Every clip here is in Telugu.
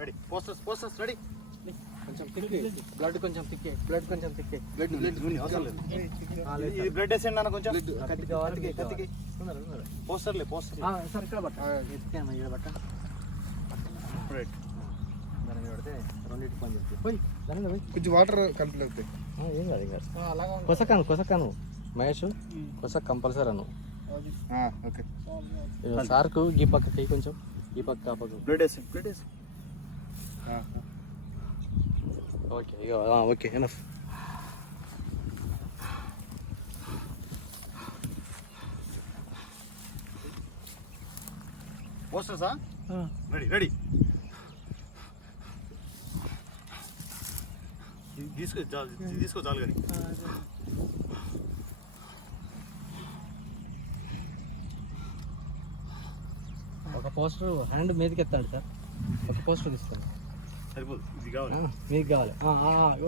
రెడీ పోస్టర్స్ పోస్టర్స్ రెడీ కొంచెం తిక్కి. బ్లడ్ కొంచెం తిక్కే. బ్లడ్ కొంచెం తిక్కే. బ్లడ్ అవసరం లేదు. బ్లడ్ వేసేయండి అన్న కొంచెం. కత్తికి కత్తికి పోస్టర్లే పోస్టర్ సార్ ఇక్కడ బట్ట ఇక్కడ బట్ట రైట్ రెండింటి పని చేస్తుంది పోయి దాని మీద పోయి. కొంచెం వాటర్ కంప్లీట్ అవుతాయి. ఆ, ఏం కాదు ఏం కాదు. కొసకాను కొసకాను. మహేష్ కొసక్ కంపల్సరీ అను. ఓకే. సార్కు ఈ పక్కకి కొంచెం. ఈ పక్క ఆ పక్క. బ్లడ్ వేసి బ్లడ్ వేసి ఓకే ఇక ఓకే ఎనఫ్ పోస్టర్సా రెడీ రెడీ. తీసుకో తీసుకో చాలు కానీ ఒక పోస్టర్ హ్యాండ్ మీదకి ఎత్తాడు సార్. ఒక పోస్టర్ తీస్తాను సరిపోదు ఇది కావాలి. మీకు కావాలి.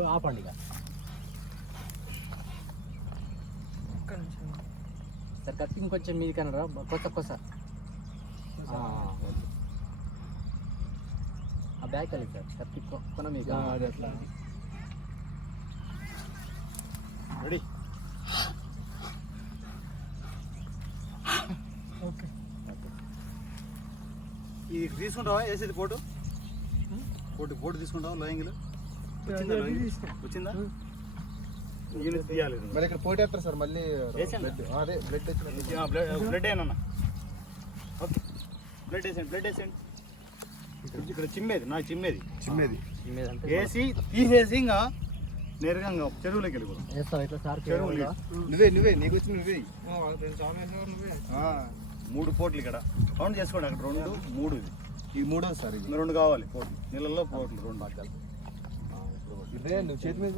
ఆ, పండుగ సార్ కత్తి ఇంకొంచెం మీది కనరా కొత్త కొత్త. ఆ, బ్యాగ్ కలిగి సార్ కత్తి కొన మీద రెడీ ఇది తీసుకుంటావా? వేసేది పోటు? పోటు పోటు తీసుకుంటావా లోయింగ్లు వచ్చిందా వచ్చిందా? యూనిట్ తీయాలి. మరి ఇక్కడ పోటీ వేస్తారు సార్ మళ్ళీ అదే బ్లడ్ వచ్చినట్టు ఆ, బ్లడ్ వేయనన్న. ఓకే బ్లడ్ వేసేయండి బ్లడ్ వేసేయండి. ఇక్కడ- ఇక్కడ చిమ్మేది నాకు చిమ్మేది. చిమ్మేది. వేసి తీసేసి ఇంకా నేరుగా చెరువులోకి వెళ్ళిపోతాం ఇట్లా సార్ నువ్వే నువ్వే నీకు వచ్చి నువ్వే. మూడు పోట్లు ఇక్కడ. కౌంట్ చేసుకోండి అక్కడ రెండు మూడు ఇది. మూడో సార్ ఇది. ఇంకా రెండు కావాలి పోట్లు. నీళ్ళల్లో పోట్లు రెండు భాగాలు. ఇదే నువ్వు చేతి మీద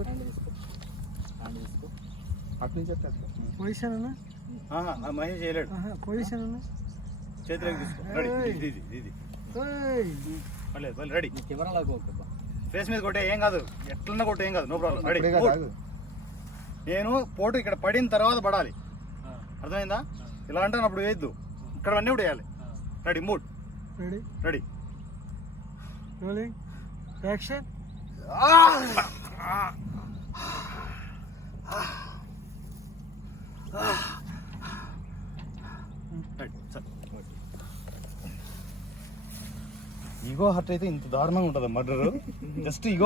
అటు నుంచి. పొజిషన్ అన్న? మహేష్ చేయలేడు. పొజిషన్ అన్న? చేతిలోకి తీసుకో. రెడీ. ఇది ఇది ఇది. పర్లేదు పర్లేదు రెడీ. ఓకే ఫేస్ మీద కొట్టే ఏం కాదు. ఎట్లన్నా కొట్టే ఏం కాదు. No problem. రెడీ. నేను పోటు ఇక్కడ పడిన తర్వాత పడాలి. అర్థమైందా? ఇలా అంటే అప్పుడు వేయద్దు. ఇక్కడ అన్నీ కూడా వేయాలి. Ready. Mood. Ready. Ready. Rolling action ready sir ego hurt అయితే ఇంత దారుణంగా ఉంటుంది మర్డర్ జస్ట్ ఈగో